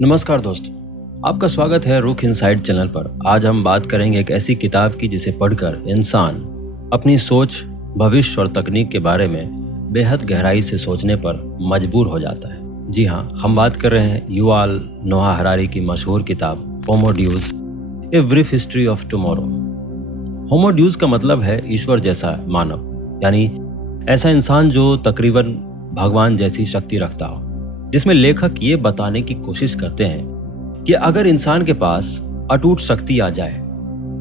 नमस्कार दोस्तों, आपका स्वागत है रुख इनसाइड चैनल पर। आज हम बात करेंगे एक ऐसी किताब की जिसे पढ़कर इंसान अपनी सोच, भविष्य और तकनीक के बारे में बेहद गहराई से सोचने पर मजबूर हो जाता है। जी हाँ, हम बात कर रहे हैं युवाल नोआ हरारी की मशहूर किताब Homo Deus, a brief history of tomorrow. Homo Deus का मतलब है ईश्वर जैसा मानव, यानी ऐसा इंसान जो तकरीबन भगवान जैसी शक्ति रखता हो, जिसमें लेखक ये बताने की कोशिश करते हैं कि अगर इंसान के पास अटूट शक्ति आ जाए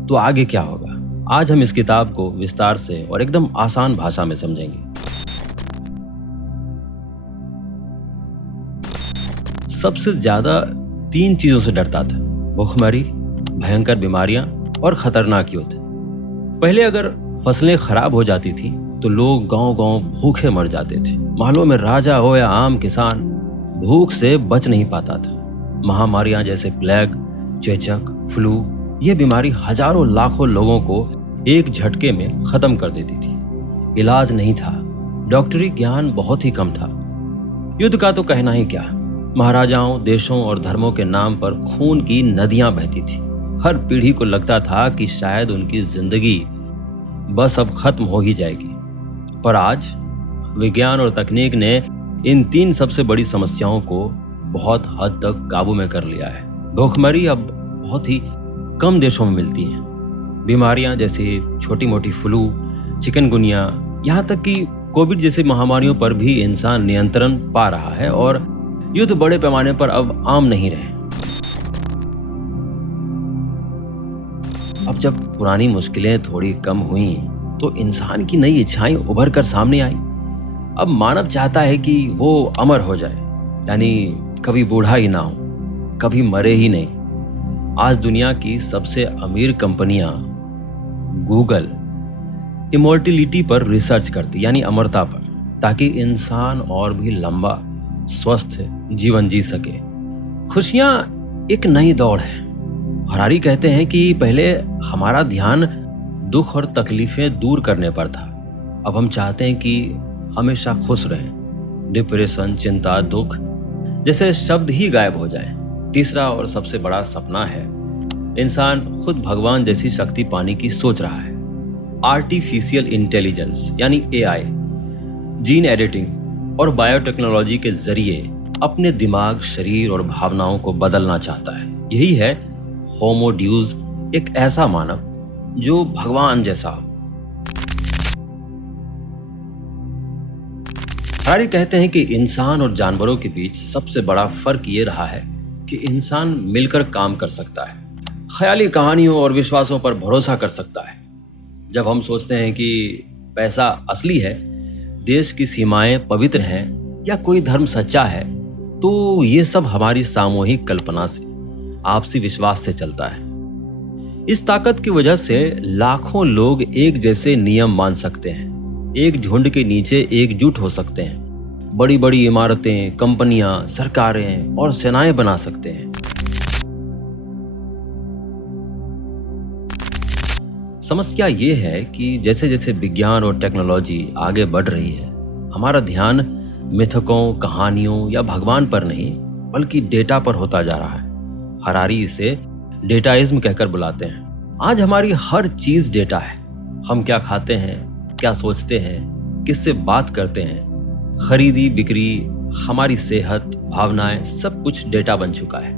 तो आगे क्या होगा। आज हम इस किताब को विस्तार से और एकदम आसान भाषा में समझेंगे। सबसे ज्यादा 3 चीजों से डरता था: भूखमरी, भयंकर बीमारियां और खतरनाक युद्ध। पहले अगर फसलें खराब हो जाती थी तो लोग गांव-गांव भूखे मर जाते थे। महलों में राजा हो या आम किसान भूख से बच नहीं पाता था। महामारियां जैसे प्लेग, चेचक, फ्लू, ये बीमारी हजारों लाखों लोगों को एक झटके में खत्म कर देती थी। इलाज नहीं था, डॉक्टरी ज्ञान बहुत ही कम था। युद्ध का तो कहना ही क्या, महाराजाओं, देशों और धर्मों के नाम पर खून की नदियां बहती थी। हर पीढ़ी को लगता था कि शायद उनकी जिंदगी बस अब खत्म हो ही जाएगी। पर आज विज्ञान और तकनीक ने इन 3 सबसे बड़ी समस्याओं को बहुत हद तक काबू में कर लिया है। भूखमरी अब बहुत ही कम देशों में मिलती हैं। बीमारियां जैसे छोटी मोटी फ्लू, चिकनगुनिया, यहाँ तक कि कोविड जैसी महामारियों पर भी इंसान नियंत्रण पा रहा है और युद्ध बड़े पैमाने पर अब आम नहीं रहे। अब जब पुरानी मुश्किलें थोड़ी कम हुई तो इंसान की नई इच्छाएं उभर कर सामने आई। अब मानव चाहता है कि वो अमर हो जाए, यानी कभी बूढ़ा ही ना हो, कभी मरे ही नहीं। आज दुनिया की सबसे अमीर कंपनियां गूगल इमोर्टिलिटी पर रिसर्च करती, यानी अमरता पर, ताकि इंसान और भी लंबा स्वस्थ जीवन जी सके। खुशियां एक नई दौड़ है। हरारी कहते हैं कि पहले हमारा ध्यान दुख और तकलीफें दूर करने पर था, अब हम चाहते हैं कि हमेशा खुश रहें। डिप्रेशन, चिंता, दुख जैसे शब्द ही गायब हो जाएं। तीसरा और सबसे बड़ा सपना है, इंसान खुद भगवान जैसी शक्ति पाने की सोच रहा है। आर्टिफिशियल इंटेलिजेंस यानी AI, जीन एडिटिंग और बायोटेक्नोलॉजी के जरिए अपने दिमाग, शरीर और भावनाओं को बदलना चाहता है। यही है होमो ड्यूज, एक ऐसा मानव जो भगवान जैसा हो। हरारी कहते हैं कि इंसान और जानवरों के बीच सबसे बड़ा फर्क ये रहा है कि इंसान मिलकर काम कर सकता है, ख्याली कहानियों और विश्वासों पर भरोसा कर सकता है। जब हम सोचते हैं कि पैसा असली है, देश की सीमाएं पवित्र हैं या कोई धर्म सच्चा है, तो ये सब हमारी सामूहिक कल्पना से, आपसी विश्वास से चलता है। इस ताकत की वजह से लाखों लोग एक जैसे नियम मान सकते हैं, एक झुंड के नीचे एकजुट हो सकते हैं, बड़ी बड़ी इमारतें, कंपनियां, सरकारें और सेनाएं बना सकते हैं। समस्या ये है कि जैसे जैसे विज्ञान और टेक्नोलॉजी आगे बढ़ रही है, हमारा ध्यान मिथकों, कहानियों या भगवान पर नहीं बल्कि डेटा पर होता जा रहा है। हरारी इसे डेटाइज्म कहकर बुलाते हैं। आज हमारी हर चीज डेटा है। हम क्या खाते हैं, क्या सोचते हैं, किससे बात करते हैं, खरीदी बिक्री, हमारी सेहत, भावनाएं, सब कुछ डेटा बन चुका है।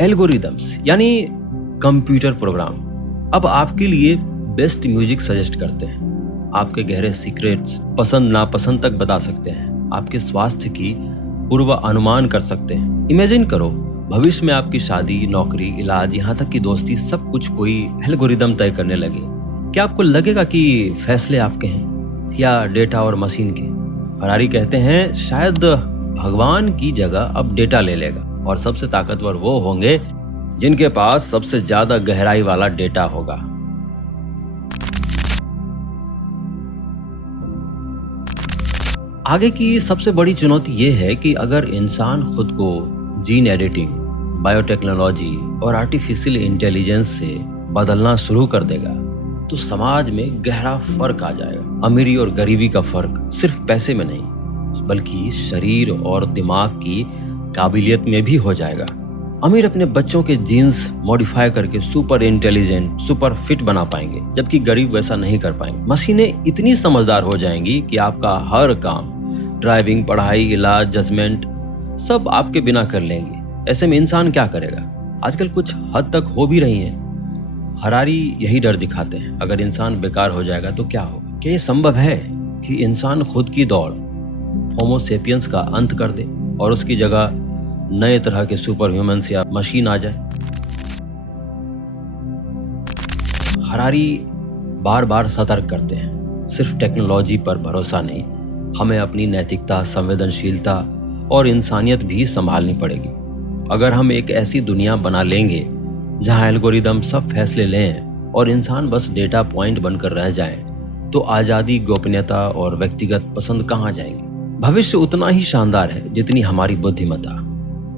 एल्गोरिदम्स यानी कंप्यूटर प्रोग्राम अब आपके लिए बेस्ट म्यूजिक सजेस्ट करते हैं, आपके गहरे सीक्रेट्स, पसंद नापसंद तक बता सकते हैं, आपके स्वास्थ्य की पूर्व अनुमान कर सकते हैं। इमेजिन करो, भविष्य में आपकी शादी, नौकरी, इलाज, यहाँ तक कि दोस्ती, सब कुछ कोई एल्गोरिदम तय करने लगे। क्या आपको लगेगा कि फैसले आपके हैं या डेटा और मशीन के? हरारी कहते हैं शायद भगवान की जगह अब डेटा ले लेगा और सबसे ताकतवर वो होंगे जिनके पास सबसे ज्यादा गहराई वाला डेटा होगा। आगे की सबसे बड़ी चुनौती ये है कि अगर इंसान खुद को जीन एडिटिंग, बायोटेक्नोलॉजी और आर्टिफिशियल इंटेलिजेंस से बदलना शुरू कर देगा तो समाज में गहरा फर्क आ जाएगा। अमीरी और गरीबी का फर्क सिर्फ पैसे में नहीं बल्कि शरीर और दिमाग की काबिलियत में भी हो जाएगा। अमीर अपने बच्चों के जीन्स मॉडिफाई करके सुपर इंटेलिजेंट, सुपर फिट बना पाएंगे, जबकि गरीब वैसा नहीं कर पाएंगे। मशीनें इतनी समझदार हो जाएंगी कि आपका हर काम, ड्राइविंग, पढ़ाई, इलाज, जजमेंट सब आपके बिना कर लेंगे। ऐसे में इंसान क्या करेगा? आजकल कुछ हद तक हो भी रही हैं। हरारी यही डर दिखाते हैं, अगर इंसान बेकार हो जाएगा तो क्या होगा? क्या ये संभव है कि इंसान खुद की दौड़ होमो सेपियंस का अंत कर दे और उसकी जगह नए तरह के सुपर ह्यूमंस या मशीन आ जाए? हरारी बार बार सतर्क करते हैं, सिर्फ टेक्नोलॉजी पर भरोसा नहीं, हमें अपनी नैतिकता, संवेदनशीलता और इंसानियत भी संभालनी पड़ेगी। अगर हम एक ऐसी दुनिया बना लेंगे जहां एल्गोरिदम सब फैसले लें और इंसान बस डेटा पॉइंट बनकर रह जाएं, तो आज़ादी, गोपनीयता और व्यक्तिगत पसंद कहाँ जाएंगे? भविष्य उतना ही शानदार है जितनी हमारी बुद्धिमत्ता,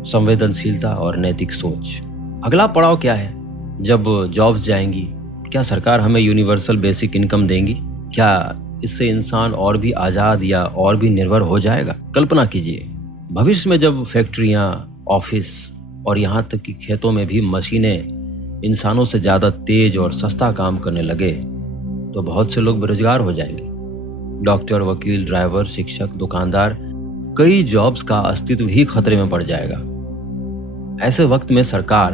संवेदनशीलता और नैतिक सोच। अगला पड़ाव क्या है? जब जॉब्स जाएंगी, क्या सरकार हमें यूनिवर्सल बेसिक इनकम देंगी? क्या इससे इंसान और भी आज़ाद या और भी निर्भर हो जाएगा? कल्पना कीजिए, भविष्य में जब फैक्ट्रियां, ऑफिस और यहाँ तक कि खेतों में भी मशीनें इंसानों से ज़्यादा तेज और सस्ता काम करने लगे, तो बहुत से लोग बेरोजगार हो जाएंगे। डॉक्टर, वकील, ड्राइवर, शिक्षक, दुकानदार, कई जॉब्स का अस्तित्व ही खतरे में पड़ जाएगा। ऐसे वक्त में सरकार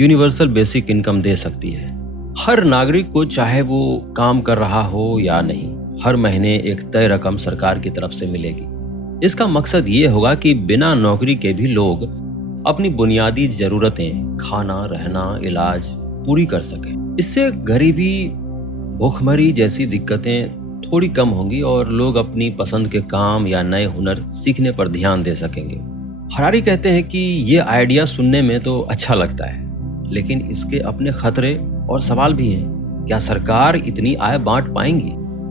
यूनिवर्सल बेसिक इनकम दे सकती है। हर नागरिक को, चाहे वो काम कर रहा हो या नहीं, हर महीने एक तय रकम सरकार की तरफ से मिलेगी। इसका मकसद ये होगा कि बिना नौकरी के भी लोग अपनी बुनियादी जरूरतें, खाना, रहना, इलाज पूरी कर सकें। इससे गरीबी, भूखमरी जैसी दिक्कतें थोड़ी कम होंगी और लोग अपनी पसंद के काम या नए हुनर सीखने पर ध्यान दे सकेंगे। हरारी कहते हैं कि ये आइडिया सुनने में तो अच्छा लगता है, लेकिन इसके अपने खतरे और सवाल भी हैं। क्या सरकार इतनी आय बांट पाएंगी?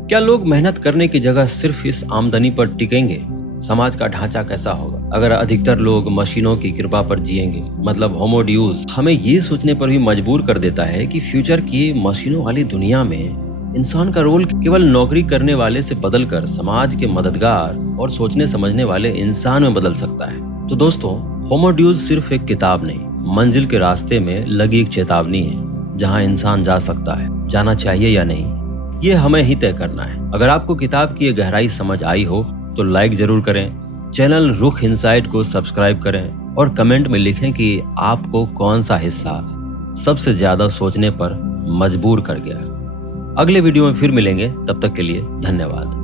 क्या लोग मेहनत करने की जगह सिर्फ इस आमदनी पर टिकेंगे? समाज का ढांचा कैसा होगा अगर अधिकतर लोग मशीनों की कृपा पर जिएंगे? मतलब होमो ड्यूज हमें ये सोचने पर भी मजबूर कर देता है कि फ्यूचर की मशीनों वाली दुनिया में इंसान का रोल केवल नौकरी करने वाले से बदलकर समाज के मददगार और सोचने समझने वाले इंसान में बदल सकता है। तो दोस्तों, होमो ड्यूज सिर्फ एक किताब नहीं, मंजिल के रास्ते में लगी एक चेतावनी है। जहां इंसान जा सकता है, जाना चाहिए या नहीं, ये हमें ही तय करना है। अगर आपको किताब की ये गहराई समझ आई हो तो लाइक जरूर करें, चैनल रुख इनसाइट को सब्सक्राइब करें और कमेंट में लिखें कि आपको कौन सा हिस्सा सबसे ज्यादा सोचने पर मजबूर कर गया। अगले वीडियो में फिर मिलेंगे, तब तक के लिए धन्यवाद।